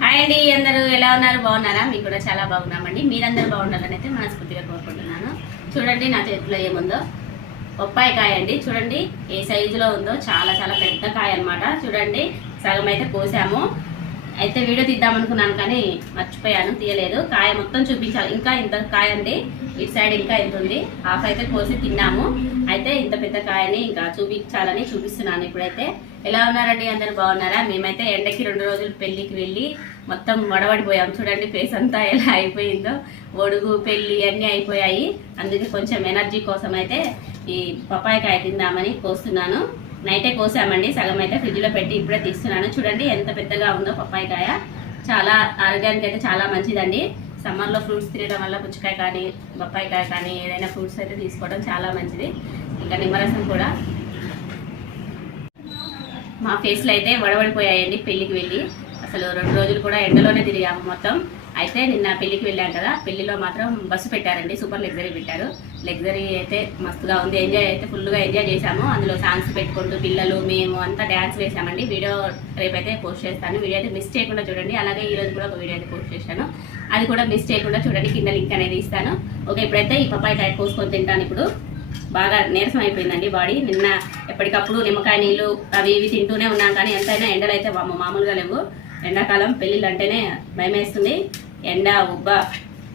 Hi అండి అందరూ ఎలా ఉన్నారు? బాగున్నారా? మీకు కూడా చాలా బాగున్నామండి. మీరందరూ బాగుండాలని అయితే మనస్ఫూర్తిగా కోరుకుంటున్నాను. చూడండి నా చేతిలో ఏముందో. బొప్పాయి కాయ అండి. చూడండి ఏ సైజులో ఉందో. చాలా చాలా పెద్ద కాయ అన్నమాట. చూడండి సగం అయితే కోసాము. అయితే వీడియో తీద్దాం అనుకున్నాను కానీ మర్చిపోయాను తీయలేదు. కాయ మొత్తం చూపించాలి. ఇంకా ఇంత కాయ అండి ఇటు సైడ్ ఇంకా ఇంత ఉంది. హాఫ్ అయితే కోసి తిన్నాము. అయితే ఇంత పెద్ద కాయని ఇంకా చూపించాలని చూపిస్తున్నాను ఇప్పుడైతే. ఎలా ఉన్నారండి? అందరు బాగున్నారా? మేమైతే ఎండకి రెండు రోజులు పెళ్ళికి వెళ్ళి మొత్తం వడబడిపోయాం చూడండి ఫేస్ అంతా ఎలా అయిపోయిందో. ఒడుగు పెళ్ళి అన్నీ అయిపోయాయి. అందుకే కొంచెం ఎనర్జీ కోసం అయితే ఈ పపాయ కాయ తిందామని కోస్తున్నాను. నైటే కోసామండి సగం అయితే ఫ్రిడ్జ్లో పెట్టి ఇప్పుడే తీస్తున్నాను. చూడండి ఎంత పెద్దగా ఉందో పప్పాయికాయ. చాలా ఆరోగ్యానికి అయితే చాలా మంచిదండి. సమ్మర్లో ఫ్రూట్స్ తినడం వల్ల పుచ్చకాయ కానీ బొప్పాయికాయ కానీ ఏదైనా ఫ్రూట్స్ అయితే తీసుకోవడం చాలా మంచిది. ఇంకా నిమ్మరసం కూడా. మా ఫేస్లో అయితే వడవడిపోయాయండి పెళ్ళికి వెళ్ళి. అసలు రెండు రోజులు కూడా ఎండలోనే తిరిగాము మొత్తం. అయితే నిన్న పెళ్ళికి వెళ్ళాం కదా పెళ్ళిలో మాత్రం బస్సు పెట్టారండి సూపర్ లగ్జరీ పెట్టారు. లగ్జరీ అయితే మస్తుగా ఉంది. ఎంజాయ్ అయితే ఫుల్గా ఎంజాయ్ చేశాము. అందులో సాంగ్స్ పెట్టుకుంటూ పిల్లలు మేము అంతా డ్యాన్స్ వేసామండి వీడియో రేపైతే పోస్ట్ చేస్తాను. వీడియో అయితే మిస్ చేయకుండా చూడండి. అలాగే ఈ రోజు కూడా ఒక వీడియో అయితే పోస్ట్ చేశాను అది కూడా మిస్ చేయకుండా చూడండి. కింద లింక్ అనేది ఇస్తాను. ఓకే ఇప్పుడైతే ఈ పప్పాయి కాయ కోసుకొని తింటాను ఇప్పుడు. బాగా నీరసం అయిపోయిందండి బాడీ. నిన్న ఎప్పటికప్పుడు నిమ్మకాయ నీళ్ళు అవి ఇవి తింటూనే ఉన్నాం కానీ ఎంతైనా ఎండలు అయితే మామూలుగా లేవు. ఎండాకాలం పెళ్ళిళ్ళు అంటేనే భయం వేస్తుంది ఎండ ఉబ్బ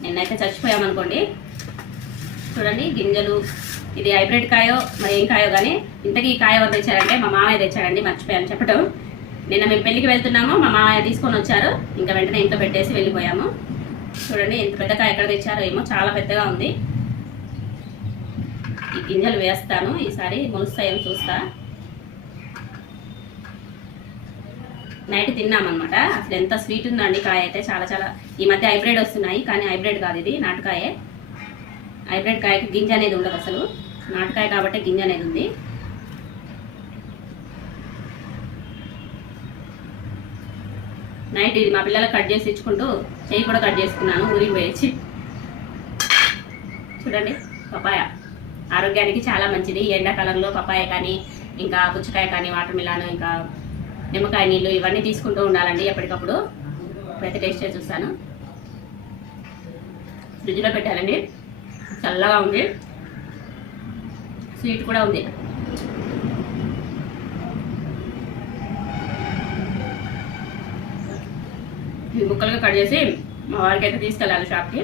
నిన్నైతే చచ్చిపోయామనుకోండి చూడండి గింజలు ఇది హైబ్రిడ్ కాయో మరి ఏం కాయో కానీ ఇంతకీ ఈ కాయ ఎవరు తెచ్చారంటే మా మామయ్య తెచ్చాడండి మర్చిపోయాను చెప్పడం నిన్న మేము పెళ్ళికి వెళ్తున్నాము మా మామయ్య తీసుకొని వచ్చారు. ఇంకా వెంటనే ఇంట్లో పెట్టేసి వెళ్ళిపోయాము. చూడండి ఎంత పెద్ద కాయ ఎక్కడ తెచ్చారో ఏమో చాలా పెద్దగా ఉంది. ఈ గింజలు వేస్తాను ఈసారి మొలుస్తాయేమో చూస్తా. నైట్ తిన్నామన్నమాట. అసలు ఎంత స్వీట్ ఉందండి కాయ అయితే. చాలా చాలా ఈ మధ్య హైబ్రిడ్ వస్తున్నాయి కానీ హైబ్రిడ్ కాదు ఇది నాటుకాయే. హైబ్రిడ్ కాయకి గింజ అనేది ఉండదు అసలు. నాటుకాయ కాబట్టి గింజ అనేది ఉంది. నైట్ ఇది మా పిల్లలకు కట్ చేసి ఇచ్చుకుంటూ చెయ్యి కూడా కట్ చేసుకున్నాను ఊరికి వేయించి చూడండి పపాయ. ఆరోగ్యానికి చాలా మంచిది. ఎండాకాలంలో పపాయ కానీ ఇంకా పుచ్చకాయ కానీ వాటర్ మిలాన్ ఇంకా నిమ్మకాయ నీళ్ళు ఇవన్నీ తీసుకుంటూ ఉండాలండి ఎప్పటికప్పుడు. ఇప్పుడైతే టేస్ట్ చేసి చూస్తాను. ఫ్రిడ్జ్లో పెట్టాలండి. చల్లగా ఉంది. స్వీట్ కూడా ఉంది. ముక్కలుగా కట్ చేసి మా వారికి అయితే తీసుకెళ్ళాలి షాప్కి